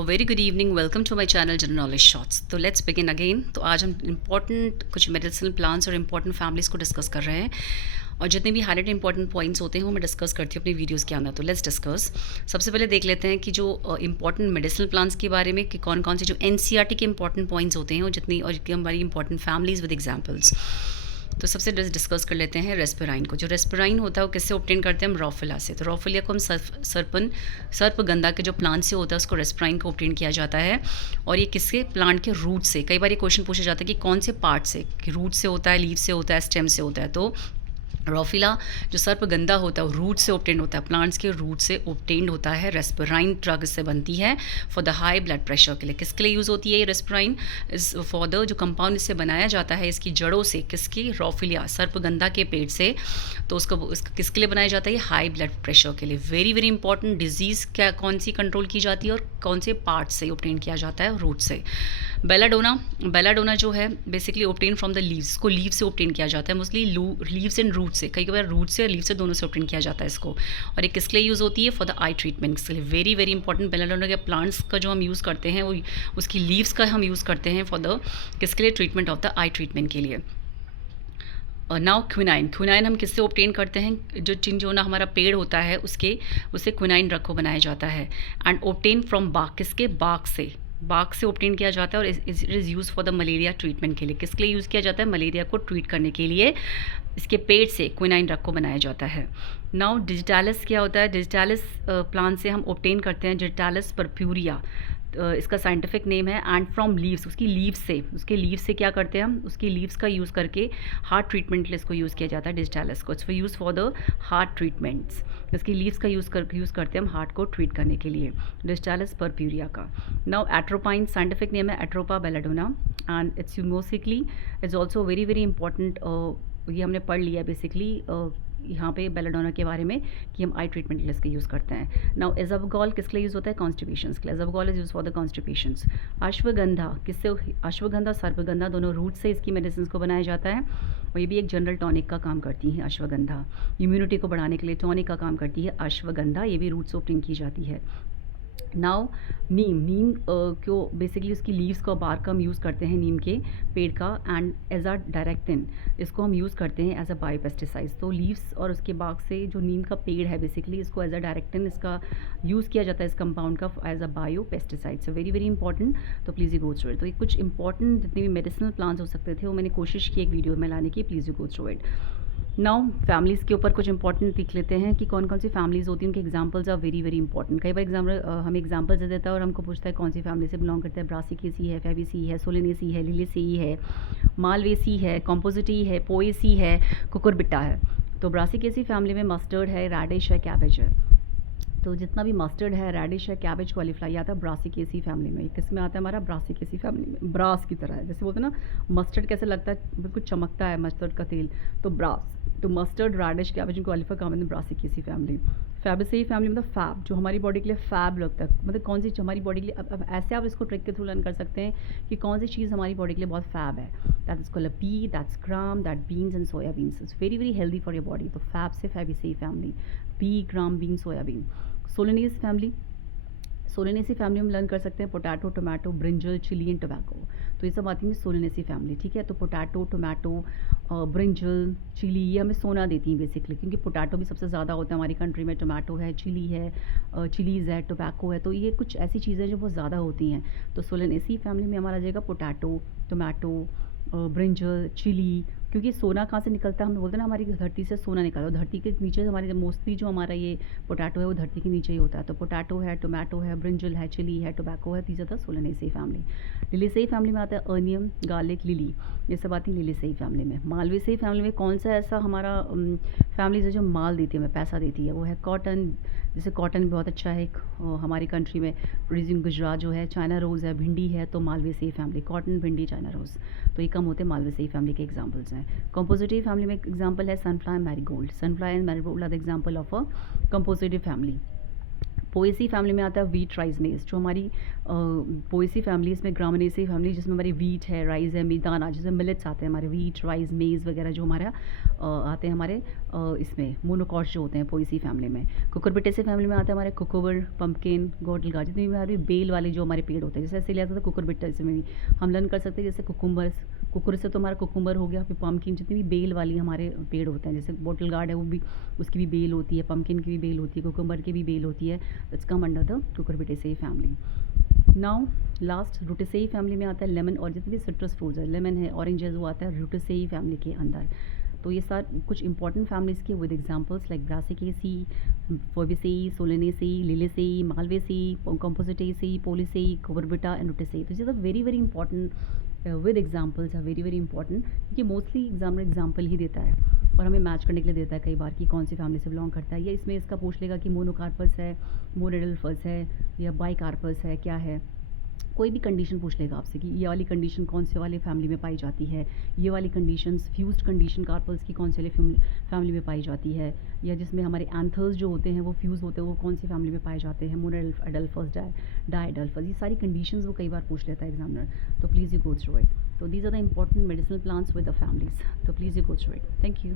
Very good evening, welcome to my channel general knowledge shorts. तो let's begin again. तो आज हम important कुछ मेडिसिनल प्लांट्स और इंपॉर्टेंट फैमिलीज़ को डिस्कस कर रहे हैं, और जितने भी हाईलाइट इंपॉर्टेंट पॉइंट्स होते हैं वो मैं डिस्कस करती हूँ अपनी वीडियोस के अंदर। तो लेट्स डिस्कस। सबसे पहले देख लेते हैं कि जो इंपॉर्टेंट मेडिसिनल प्लांट्स के बारे में कि कौन कौन से जो एनसीईआरटी के इंपॉर्टेंट पॉइंट्स होते हैं, और जितनी और हमारी इंपॉर्टेंट फैमिलीज़ विद एग्जाम्पल्स। तो सबसे डिस्कस कर लेते हैं रेस्पेराइन को। जो रेस्पेराइन होता है वो किससे ऑब्टेन करते हैं हम? रॉफिला से। तो रॉफिला को हम सर्पगंधा के जो प्लांट से होता है उसको रेस्पेराइन को ऑब्टेन किया जाता है। और ये किसके? प्लांट के रूट से। कई बार ये क्वेश्चन पूछा जाता है कि कौन से पार्ट से, कि रूट से होता है, लीव से होता है, स्टेम से होता है। तो रॉफिला जो सर्पगंधा होता है वो रूट से ऑब्टेन होता है, प्लांट्स के रूट से ऑब्टेन्ड होता है। रेस्पेराइन ड्रग इससे बनती है for the high blood pressure के लिए। किसके लिए यूज़ होती है ये रेस्पेराइन? इस फॉर द जो कंपाउंड इससे बनाया जाता है इसकी जड़ों से, किसकी? रॉफिलिया, सर्पगंधा के पेड़ से। तो उसका किसके लिए बनाया जाता है? ये हाई ब्लड प्रेशर के लिए। Very very important. डिजीज़ क्या कौन सी कंट्रोल की जाती है और कौन से पार्ट से ऑब्टेन किया जाता है? रूट से। बेलाडोना जो है basically obtain from the leaves, को लीव से ऑब्टेन किया जाता है मोस्टली, लीव्स एंड रूट से। कई बार रूट से और लीव से दोनों से ऑब्टेन किया जाता है इसको। और ये किसके लिए यूज़ होती है? फॉर द आई ट्रीटमेंट के लिए। Very very important. बेलाडोना के प्लांट्स का जो हम यूज़ करते हैं वो उसकी लीव्स का हम यूज़ करते हैं फॉर द किसके लिए? Treatment of the I treatment के लिए। नाउ क्विनाइन हम किससे ऑब्टेन करते हैं? जो चिंजोना हमारा पेड़ होता है उससे क्विनाइन ड्रग को बनाया जाता है। एंड ऑब्टेन फ्रॉम बाग, किसके? बाग से ऑब्टेन किया जाता है। और it is used for the malaria treatment के लिए। किसके लिए यूज़ किया जाता है? मलेरिया को ट्रीट करने के लिए इसके पेड़ से क्विनाइन ड्रग को बनाया जाता है। नाउ डिजिटालिस क्या होता है? डिजिटालिस प्लांट से हम ऑब्टेन करते हैं डिजिटालिस परप्यूरिया, इसका साइंटिफिक नेम है। एंड फ्रॉम लीव्स, उसके लीव्स से क्या करते हैं हम? उसकी लीव्स का यूज़ करके हार्ट ट्रीटमेंट के लिए इसको यूज़ किया जाता है डिजिटालिस को। It's for use for the heart treatments. इसकी लीव्स का यूज़ करते हैं हम हार्ट को ट्रीट करने के लिए, डिजिटालिस परप्यूरिया का। नाउ एट्रोपाइन, साइंटिफिक नेम है एट्रोपा बेलाडोना, एंड इट्स यूमोसिकली it's also very very important. ये हमने पढ़ लिया बेसिकली यहाँ पे बेलाडोना के बारे में कि हम आई ट्रीटमेंट के लिए इसका यूज़ करते हैं। नाउ एज़ावगॉल किस लिए यूज़ होता है? कॉन्स्टिपेशंस के लिए। Isabgol is used for the constipations. Ashwagandha किससे? अश्वगंधा सर्पगंधा दोनों रूट से इसकी मेडिसिन को बनाया जाता है। और ये भी एक जनरल टॉनिक का काम करती है अश्वगंधा। इम्यूनिटी को बढ़ाने के लिए टॉनिक का काम करती है अश्वगंधा। ये भी रूट से ऑब्टेन की जाती है। नाउ नीम को बेसिकली उसकी लीव्स का बार का हम यूज़ करते हैं नीम के पेड़ का। एंड एज अ डायरेक्टिन इसको हम यूज़ करते हैं एज अ बायोपेस्टिसाइड्स। तो लीव्स और उसके बाग से जो नीम का पेड़ है बेसिकली इसको एज अ डायरेक्टिन इसका यूज़ किया जाता है इस कंपाउंड का as a biopesticides. Very very important. तो please you go through it. तो ये कुछ इंपॉर्टेंट जितने भी मेडिसिनल प्लांट्स हो सकते थे वो मैंने कोशिश की एक वीडियो में लाने की। Please you go through it. Now families के ऊपर कुछ इंपॉर्टेंट देख लेते हैं कि कौन कौन सी फैमिलीज़ होती हैं, उनके examples are very very important. कई बार हमें एग्जांपल्स दे देता है और हमको पूछता है कौन सी फैमिली से बिलोंग करता है। ब्रासिकेसी है, फेबिसी है, सोलेनेसी है, लिलिसेई है, मालवेसी है, कॉम्पोजिटी है, पोएसी है, कुकुरबिटा है। तो ब्रासिकेसी फैमिली में मस्टर्ड है, रेडिश है, कैबेज है। तो जितना भी मस्टर्ड है, रेडिश है, कैबेज, कॉलीफ्लाई आता है ब्रासिकेसी फैमिली में। किस में आता है हमारा? ब्रासिकेसी फैमिली में। ब्रास की तरह है, जैसे बोलते हैं ना मस्टर्ड कैसे लगता है, बिल्कुल चमकता है मस्टर्ड का तेल, तो ब्रास। तो मस्टर्ड, रेडिश, कैबेज, कॉलीफ्लाई कॉमन में ब्रासिकेसी फैमिली। फैबेसी फैमिली मतलब फैब, जो हमारी बॉडी के लिए फैब लगता है, मतलब कौन सी हमारी बॉडी के लिए। अब ऐसे आप इसको ट्रिक के थ्रू लर्न कर सकते हैं कि कौन सी चीज़ हमारी बॉडी के लिए बहुत फैब है। That is called pea, that's gram, that beans and soya beans. It's very very healthy for your body. तो फैब से Fabaceae family, pea, gram, bean, soybean. Solanaceae family हम लर्न कर सकते हैं potato, tomato, brinjal, chilli and tobacco. तो ये सब आती है सोलेनेसी फैमिली, ठीक है। तो पोटैटो, टोमेटो, ब्रिंजल, चिली ये हमें सोना देती हैं बेसिकली, क्योंकि पोटैटो भी सबसे ज़्यादा होता है हमारी कंट्री में। टोमेटो है, चिली है, चिलीज़ है, टोबैको है। तो ये कुछ ऐसी चीज़ें जो बहुत ज़्यादा होती हैं। तो सोलेनेसी फैमिली में हमारा आ जाएगा पोटैटो, टोमेटो, ब्रिंजल, चिली। क्योंकि सोना कहाँ से निकलता है? हम बोलते हैं ना हमारी धरती से सोना निकलता है। धरती के नीचे हमारी मोस्टली जो हमारा ये पोटैटो है वो धरती के नीचे ही होता है। तो पोटैटो है, टोमेटो है, ब्रिंजल है, चिली है, टोबैको है। तीसरा था सोलेनेसी फैमिली। लिलिसेई फैमिली में आता है अनियम, गार्लिक, लिली, ये सब आती है लिलिसेई फैमिली में। मालवेसी फैमिली में कौन सा ऐसा हमारा फैमिली जो माल देती है, हमें पैसा देती है, वो है कॉटन। जैसे कॉटन बहुत अच्छा है हमारी कंट्री में प्रोड्यूसिंग गुजरात जो है। चाइना रोज़ है, भिंडी है, तो मालवेसी फैमिली, कॉटन, भिंडी, चाइना रोज़। तो ये कम होते हैं मालवेसी फैमिली के एग्जांपल्स हैं। कंपोजिटिव फैमिली में एग्जांपल है sunflower, marigold. Sunflower and marigold are the example of a compositive family. Poaceae family में आता है वीट राइस मेज़, जो हमारी पोएसी फैमिली, इसमें ग्रामिनेसी फैमिली जिसमें हमारी वीट है, राइस है, दाना जिसमें मिलेट्स आते हैं हमारे, वीट राइस मेज़ वगैरह जो हमारा आते हैं हमारे इसमें मोनोकॉट्स जो होते हैं पोएसी फैमिली में। कुकुरबिटेसी फैमिली में आता है हमारे कुकुबर, पम्पकिन, गोटलगा, जितनी भी हमारी बेल वाले जो हमारे पेड़ होते हैं, जैसे ऐसे लिया जाता है कुकुरबिटेसी में भी हम लर्न कर सकते हैं, जैसे कुकुम्बर्स, कुकुर से तो हमारा कुकुम्बर हो गया, फिर पम्पकिन, जितनी भी बेल वाली हमारे पेड़ होते हैं, जैसे बॉटल गार्ड है वो भी, उसकी भी बेल होती है, पम्पकिन की भी बेल होती है, कुकुम्बर की भी बेल होती है, that's come under the cucurbitaceae family. Now last rutaceae family में आता है लेमन, और जितने भी सिट्रस फ्रूट्स है, लेमन है, ऑरेंज है, वो आता है रूटेसेई फैमिली के अंदर। तो ये सारे कुछ इंपॉर्टेंट फैमिलीज़ के with examples like brassicaceae, euphorbiaceae, solanaceae, liliaceae, malvaceae, compositaceae, poaceae, cucurbita and rutaceae. तो this are very very important with examples are very very important, क्योंकि मोस्टली एग्जामिनर एग्जांपल ही देता है और हमें मैच करने के लिए देता है कई बार कि कौन सी फैमिली से बिलोंग करता है, या इसमें इसका पूछ लेगा कि मोनोकार्पस है, मोनोडेल्फस है, या बाइकार्पस है, क्या है, कोई भी कंडीशन पूछ लेगा आपसे कि ये वाली कंडीशन कौन से वाले फैमिली में पाई जाती है, ये वाली कंडीशंस फ्यूज्ड कंडीशन कार्पल्स की कौन से वाले फैमिली में पाई जाती है, या जिसमें हमारे एंथर्स जो होते हैं वो फ्यूज़ होते हैं वो कौन सी फैमिली में पाए जाते हैं, मोनो एडल्फस, डाई एडल्फस, ये सारी कंडीशंस वो कई बार पूछ लेता है एग्जामिनर। तो please you go through it. तो these are the important medicinal plants with the families, तो please you go through it. Thank you.